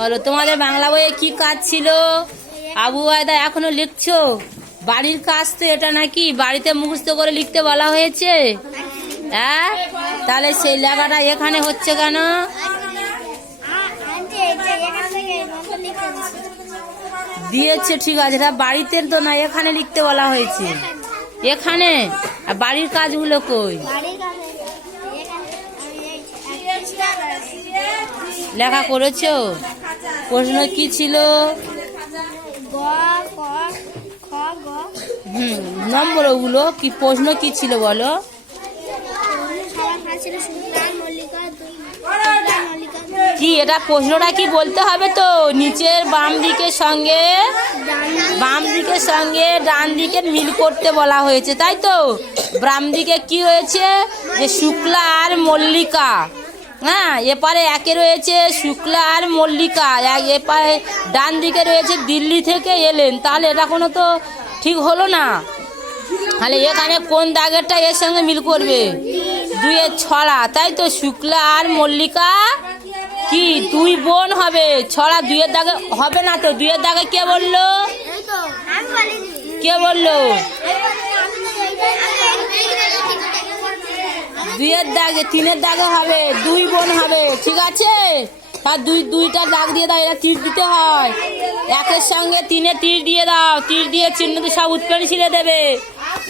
বলো তোমাদের বাংলা বইয়ে কি কাজ ছিল? আবু আয়দা এখনো লিখছো? বাড়ির কাজ তো এটা নাকি বাড়িতে মুখস্থ করে লিখতে বলা হয়েছে? হ্যাঁ, তাহলে সেই লেখাটা এখানে হচ্ছে কেন? দিয়েছে ঠিক আছে, এটা বাড়িতে তো না, এখানে লিখতে বলা হয়েছে। এখানে বাড়ির কাজগুলো কই? লেখা করেছো? প্রশ্ন কি ছিল? নম্বর ওগুলো কি? প্রশ্ন কি ছিল বলো? কি এটা প্রশ্নটা কি বলতে হবে তো? নিচের বাম দিকের সঙ্গে ডান দিকের মিল করতে বলা হয়েছে, তাই তো? বাম দিকে কি হয়েছে? যে শুক্লা আর মল্লিকা। হ্যাঁ, এপারে একে রয়েছে শুক্লা আর মল্লিকা, এপারে ডান দিকে রয়েছে দিল্লি থেকে এলেন। তাহলে এটা কোনো তো ঠিক হলো না। তাহলে এখানে কোন দাগেরটা এর সঙ্গে মিল করবে? দুইয়ের ছড়া, তাই তো? শুক্লা আর মল্লিকা কি দুই বোন হবে? ছড়া দুইয়ের দাগে হবে না তো? দুইয়ের দাগে কে বললো? কে বললো? দুইয়ের দাগে, তিনের দাগে হবে, দুই বোন হবে, ঠিক আছে? আর দুইটা দাগ দিয়ে দাও, এটা তীর দিতে হয়। একের সঙ্গে তিনে তীর দিয়ে দাও, তীর দিয়ে চিহ্ন দিয়ে সব উৎপন্ন ছিঁড়ে দেবে।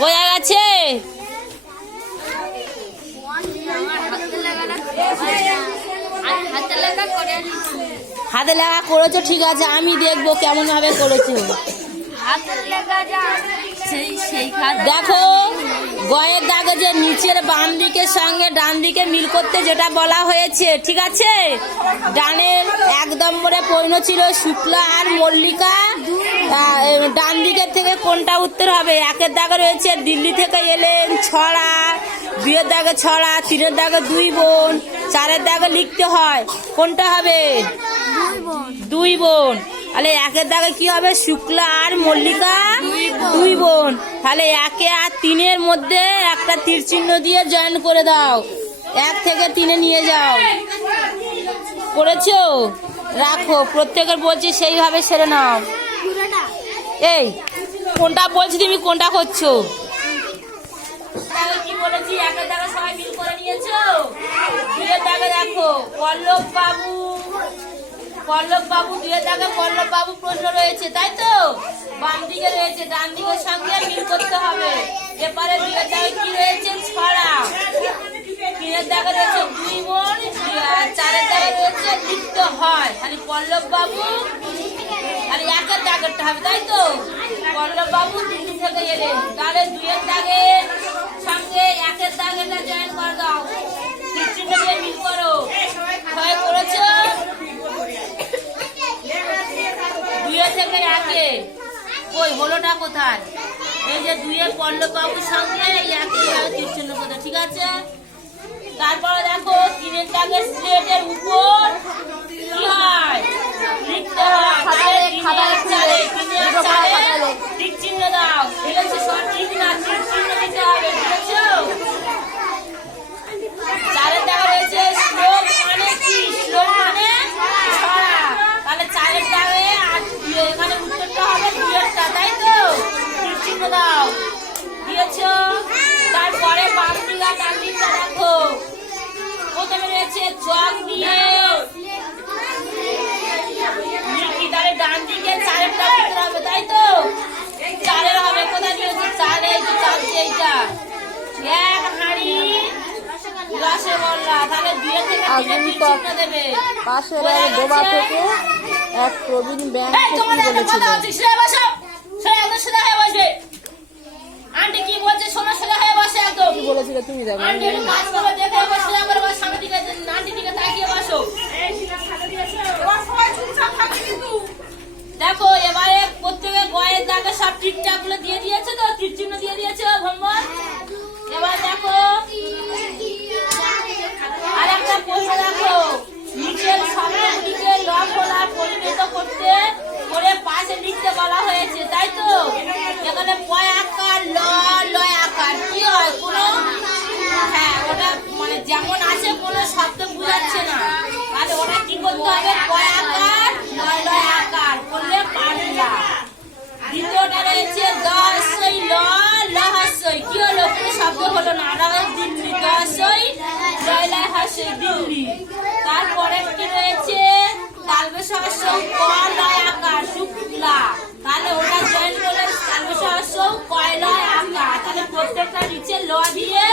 বোঝা গেছে? হাতে লেখা করেছো, ঠিক আছে, আমি দেখবো কেমন ভাবে করেছো। দেখো, গয়ের দাগে যে নিচের বাম দিকের সঙ্গে ডান দিকে মিল করতে যেটা বলা হয়েছে, ঠিক আছে? ডানের 1 নম্বরে প্রশ্ন ছিল শুক্লা আর মল্লিকা, ডান দিকের থেকে কোনটা উত্তর হবে? 1-এর দাগে রয়েছে দিল্লি থেকে এলেন, ছড়া, 2-এর দাগে ছড়া, 3-এর দাগে দুই বোন, 4-এর দাগে লিখতে হয়, কোনটা হবে? দুই বোন। তাহলে 1-এর দাগে কি হবে? শুক্লা আর মল্লিকা দুই বোন। তাহলে 1 আর 3-এর মধ্যে একটা তীর চিহ্ন দিয়ে জয়েন করে দাও, 1 থেকে 3-এ নিয়ে যাও। করেছো? রাখো, প্রত্যেকের বলছি সেইভাবে সেরে নাও। এই কোনটা বলছি, তুমি কোনটা করছো? কি বলেছি? 1-এর দাগে সবাই মিল করে নিয়েছো? 2-এর দাগে দেখো পল্লব বাবু 2-এর দাগে পল্লব বাবু প্রশ্ন রয়েছে, তাই তো? বাম দিকে রয়েছে, ডান দিকের সঙ্গে মিল করতে হবে। এপারে 2-এর দাগে কি রয়েছে? ছড়া। 3-এর দাগে রয়েছে দুই বোন, 4-এর দাগে রয়েছে লিখতে হয়। খালি পল্লব বাবু আর 1-এর দাগেরটা হবে, তাই তো? পল্লব বাবু দিল্লি থেকে এলেন, তাহলে 2-এর দাগের সঙ্গে 1-এর দাগেরটা জয়েন করে দাও, চিহ্ন দিয়ে মিল করো। সবাই করেছো? 2 থেকে 1-এ কই হলোটা কোথায়? এই যে 2-এ পল্লব বাবুর সঙ্গে 1-এ তীর চিহ্ন করতে, ঠিক আছে? তারপরে দেখো 3-এর দাগের স্লেটের উপর কি হয়? লিখতে হয়। তীর চিহ্ন দাও, ঠিক আছে? সঠিক না, তীর চিহ্ন দিতে হবে, বুঝেছো? 4-এর দাগে রয়েছে শ্লোক মানে কি? শ্লোক মানে ছড়া। তাহলে 4-এর দাগে আর এখানে উত্তরটা হবে 2-এরটা, তাই তো? তীর চিহ্ন দাও, দিয়েছো? তারপরে বাম দিক আর ডান দিকটা দেখো। প্রথমে রয়েছে চক দিয়ে লিখি, তাহলে ডান দিকে 4-এরটা উত্তর হবে, তাই তো? 4-এর হবে, কোথায় দিয়েছে? 4 এইটা 1 হাঁড়ি রসগোল্লা। তাহলে 2 থেকে 3-এ তীর চিহ্ন দেবে। পাশের ডোবা থেকে এক প্রবীণ ব্যাংক আন্টি কি বলছে শোনো, সোজা হয়ে বসে একদম। কি বলেছিল তুমি? দেখো আন্টি একটু কাজ করে দেখে বসে আমার সামনে দিকে, আন্টি দিকে তাকিয়ে বসো। দেখো এবারে প্রত্যেকে গয়ের দাগে সব ঠিকঠাক গুলো দিয়ে দিয়েছে তো? তীর চিহ্ন দিয়ে দিয়েছে ভ্রমণ। এবার দেখো আর একটা প্রশ্ন দেখো, নিচের শব্দগুলিকে লফলা পরিণত করতে করে পাশে লিখতে বলা হয়েছে, তাই তো? এখানে পয় আকার লয় আকার কি হয়? কোনো হ্যাঁ, ওটা মানে যেমন আছে কোনো শব্দ বোঝাচ্ছে না, তাহলে ওটা কি করতে হবে? পয় আকার শব্দ হলো না, ওটা হলো দিল্লি। দশই লয়লায় হাসে দিল্লি। তারপরে কি রয়েছে? তালবেশ হস্যৌ কলয় আকার শুক্লা। তাহলে ওটা জয়েন করে তালবেশ হস্যৌ কয়লয় আকার। তাহলে প্রত্যেকটা নিচে ল দিয়ে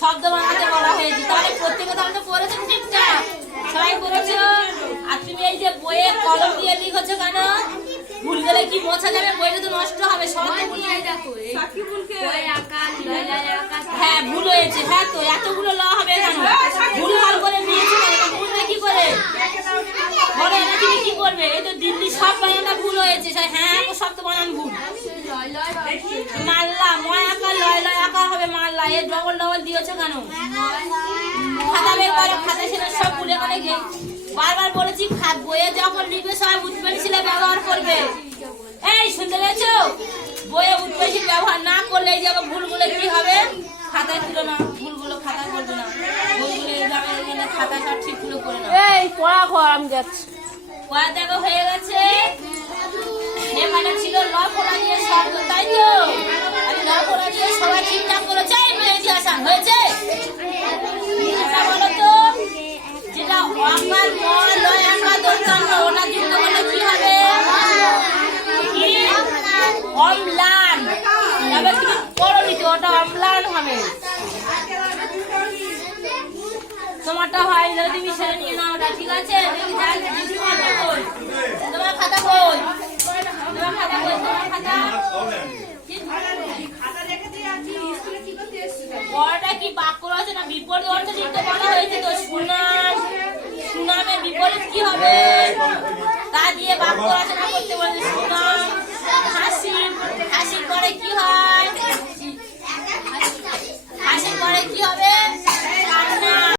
শব্দ বানাতে বলা হয়েছে। তাহলে প্রত্যেকে তাহলে পড়েছেন ঠিকঠাক? সবাই করেছো? আর তুমি এই যে বইয়ে কলম দিয়ে লিখেছো কেন? ভুল গেলে কি মোছা যাবে? বইটা তো নষ্ট হবে। হ্যাঁ ভুল হয়েছে। হ্যাঁ তো এতগুলো ল হবে কেন? ভুল ভাল করে নিয়েছো কেন? ভুলবে কি করে? বলো এটা তুমি কি করবে? এই তো দিল্লি সব বানানটা ভুল হয়েছে। হ্যাঁ শব্দ বানান ভুল। মাল্লা ময় আকার লয় লয় আকার হবে মাল্লা। এ ডবল ডবল দিয়েছো কেন? খাতা বের করো। খাতা ছিল সব ভুলে করে গে। বারবার বলেছি বইয়ে যখন লিখবে সবাই উৎপেন্সিলে ব্যবহার করবে। এই শুনতে পেয়েছো? বইয়ে উৎপেন্সিল ব্যবহার না করলে এই যে ভুলগুলো কি হবে? খাতায় তুলো না ভুলগুলো, খাতায় করবে না ভুলগুলো। এখানে খাতা সব ঠিক করে করে না। এই পড়া ঘর আমি যাচ্ছি। পড়া দেখো হয়ে গেছে। এখানে ছিল ল পড়া নিয়ে শব্দ, তাই তো? আমি ল পড়া নিয়ে সবাই ঠিকঠাক করেছে। মেয়েটি আসান হয়েছে। আচ্ছা বলো তো, যেটা অকার ম লয় আকার দন্তান্ন ওটা যুক্ত করলে কি হবে? কি? অম্লান। তবে তুমি পড়োনি তো, ওটা অম্লান হবে। তোমারটা হয় না, তুমি সেরে নিয়ে নাও ওটা, ঠিক আছে? তোমার খাতা কই? তোমার খাতা কই? তোমার খাতা বড়টা কি বাক্য আছে না বিপরীত অর্থ লিখতে বলা হয়েছে তো। সুনাম, সুনামের বিপরীত কি হবে? তা দিয়ে বাক্য আছে না